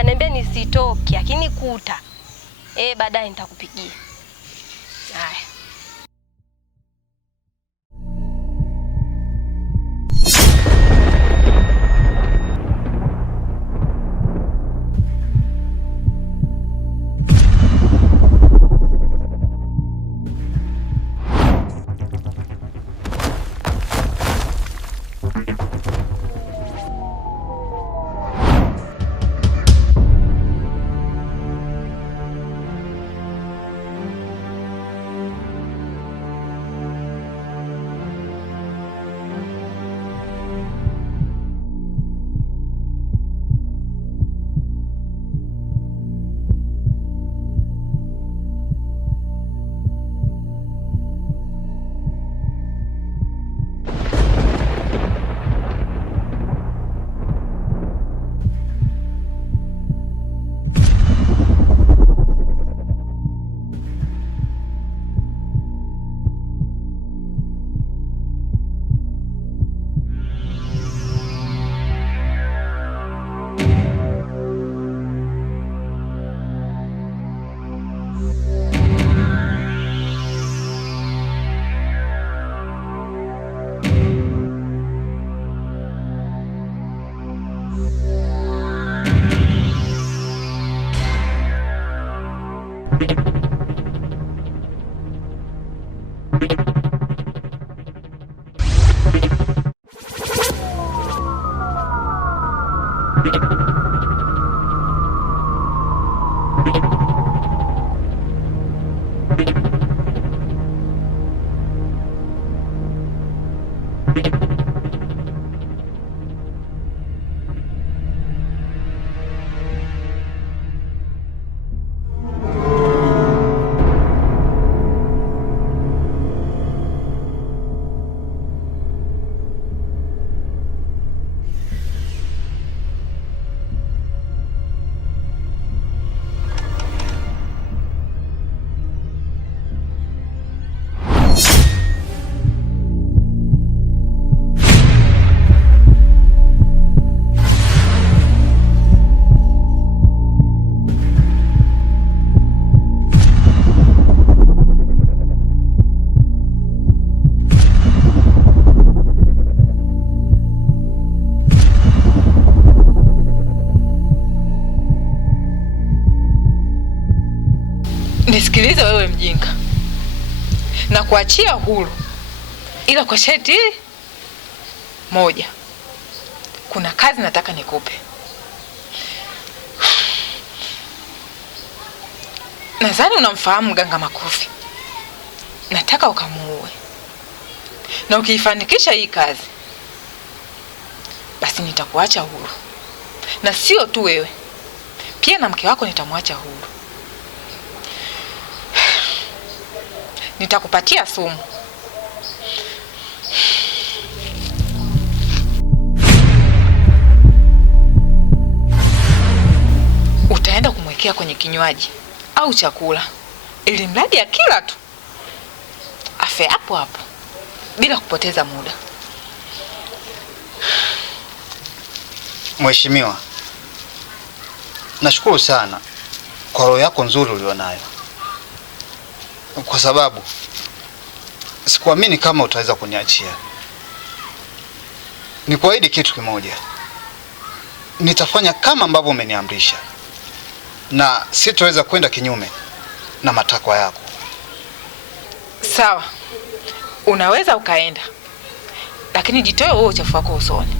Kaniambia nisitoke, lakini kuta. Baadaye nitakupigia. Haya. Nisikilize wewe mjinga. Na kuachia huru. Ila kwa sharti moja. Kuna kazi nataka nikupe. Nadhani unamfahamu Mganga Makofi. Nataka ukamuue. Na ukiifanikisha hii kazi, basi nitakuacha huru. Na sio tu wewe, pia na mke wako nitamwacha huru. Nitakupatia sumu. Utaenda kumwekea kwenye kinywaji au chakula, ili mradi ya kila tu afe hapo hapo bila kupoteza muda. Mheshimiwa, nashukuru sana kwa roho yako nzuri ulionayo, kwa sababu sikuamini kama utaweza kuniachia. Nikuahidi kitu kimoja, nitafanya kama ambavyo umeniamrisha na sitaweza kwenda kinyume na matakwa yako. Sawa, unaweza ukaenda, lakini jitoe wewe uchafu wako usoni.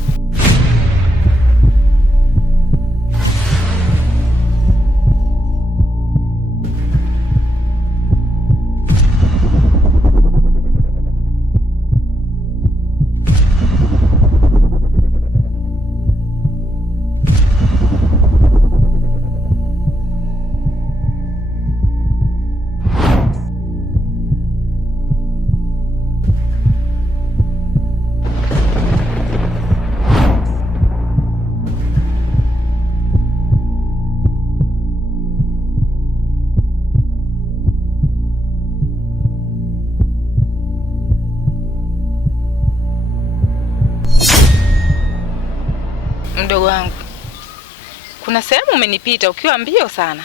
kuna sehemu umenipita ukiwa mbio sana.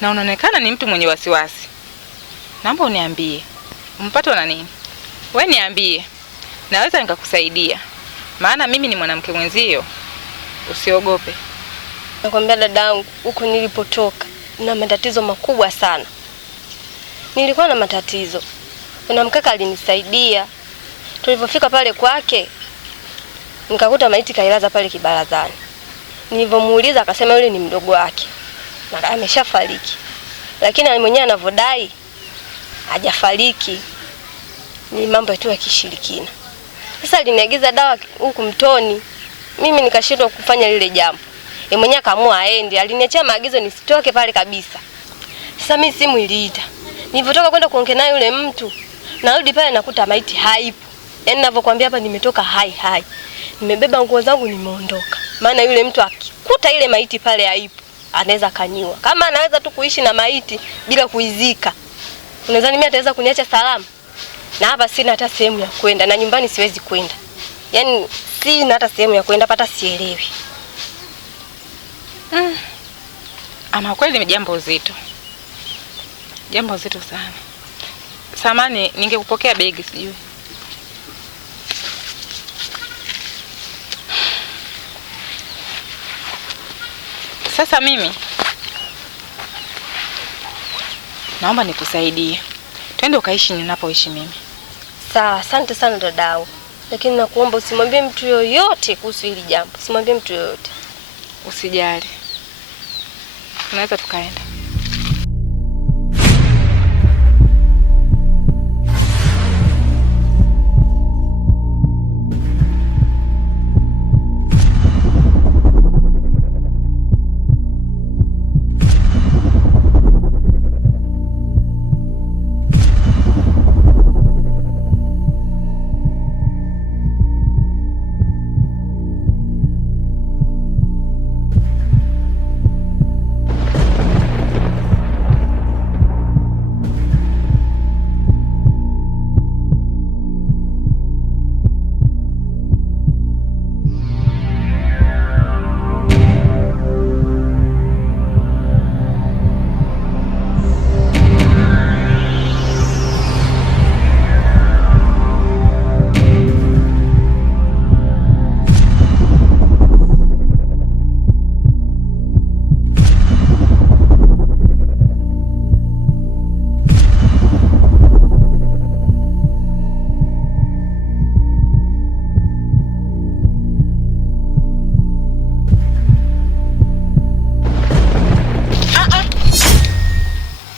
Na unaonekana ni mtu mwenye wasiwasi. Naomba uniambie, umpatwa na nini? Wewe niambie. Naweza nikakusaidia. Maana mimi ni mwanamke mwenzio. Usiogope. Nakwambia dadangu, huko nilipotoka na matatizo makubwa sana. Nilikuwa na matatizo. Kuna mkaka alinisaidia. Tulipofika pale kwake, nikakuta maiti kailaza pale kibarazani. Nilipomuuliza akasema yule ni mdogo wake. Na ameshafariki. Lakini mwenyewe anavodai hajafariki. Ni mambo tu ya kishirikina. Sasa aliniagiza dawa huku mtoni. Mimi nikashindwa kufanya lile jambo. Yeye mwenyewe akaamua aende. Aliniachia maagizo nisitoke pale kabisa. Sasa mimi simu iliita. Nilipotoka kwenda kuongea naye yule mtu, narudi pale nakuta maiti haipo. Yaani ninavyokuambia hapa nimetoka hai. Nimebeba nguo zangu nimeondoka. Maana yule mtu akikuta ile maiti pale haipo, anaweza kaniua. Kama anaweza tu kuishi na maiti bila kuizika, unadhani mimi ataweza kuniacha salama? Na hapa sina hata sehemu ya kwenda na nyumbani siwezi kwenda. Yaani sina hata sehemu ya kwenda, hata sielewi. Ama kweli ni jambo zito. Jambo zito sana. Samani ningekupokea begi sijui. Sasa mimi naomba nikusaidie. Twende ukaishi ninapoishi mimi. Sawa, asante sana dadangu. Lakini nakuomba usimwambie mtu yoyote kuhusu hili jambo. Usimwambie mtu yoyote. Usijali. Tunaweza tukaenda.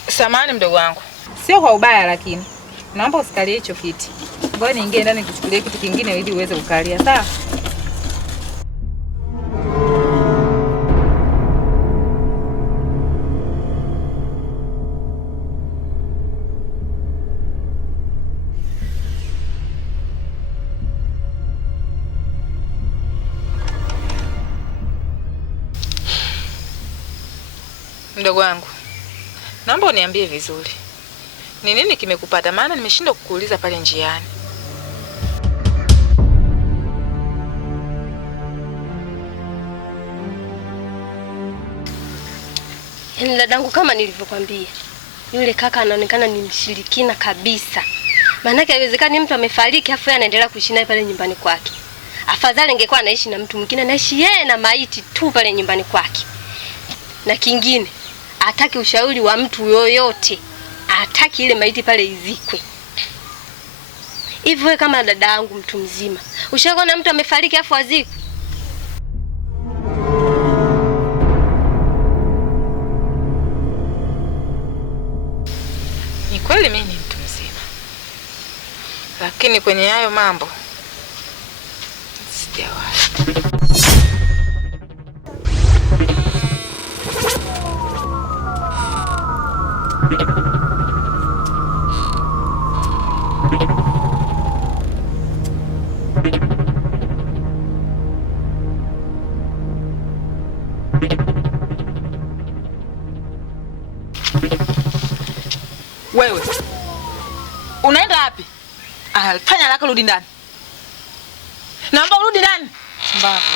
Samahani mdogo wangu. Sio kwa ubaya lakini naomba usikalie hicho kiti. Ngoja niingie ndani kuchukulia kitu kingine ili uweze kukalia, sawa? Mdogo wangu, naomba uniambie vizuri. Ni nini kimekupata? Maana nimeshindwa kukuuliza pale njiani. Yaani dadangu, kama nilivyokuambia, yule kaka anaonekana ni mshirikina kabisa. Maana haiwezekani mtu amefariki afu anaendelea kuishi naye pale nyumbani kwake. Afadhali ingekuwa anaishi na mtu mwingine, anaishi yeye na maiti tu pale nyumbani kwake. Na kingine, hataki ushauri wa mtu yoyote. Hataki ile maiti pale izikwe. Hivyo kama dada yangu mtu mzima, ushaona mtu amefariki afu azikwe? Ni kweli mimi ni mtu mzima. Lakini kwenye hayo mambo sijawahi. Wewe unaenda wapi? Fanya haraka, rudi ndani. Naomba urudi ndani. Mbavu.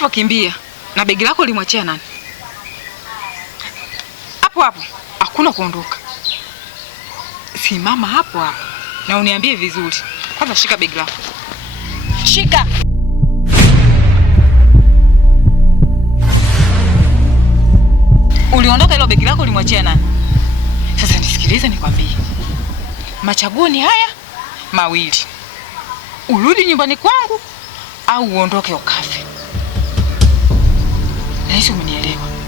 ulivyokimbia na begi lako ulimwachia nani? Hapo hapo, hakuna kuondoka. Simama hapo hapo na uniambie vizuri. Kwanza shika begi lako. Shika. Uliondoka, hilo begi lako ulimwachia nani? Sasa nisikilize nikwambie. Machaguo ni haya mawili. Urudi nyumbani kwangu au uondoke ukafe. Nahisi umenielewa.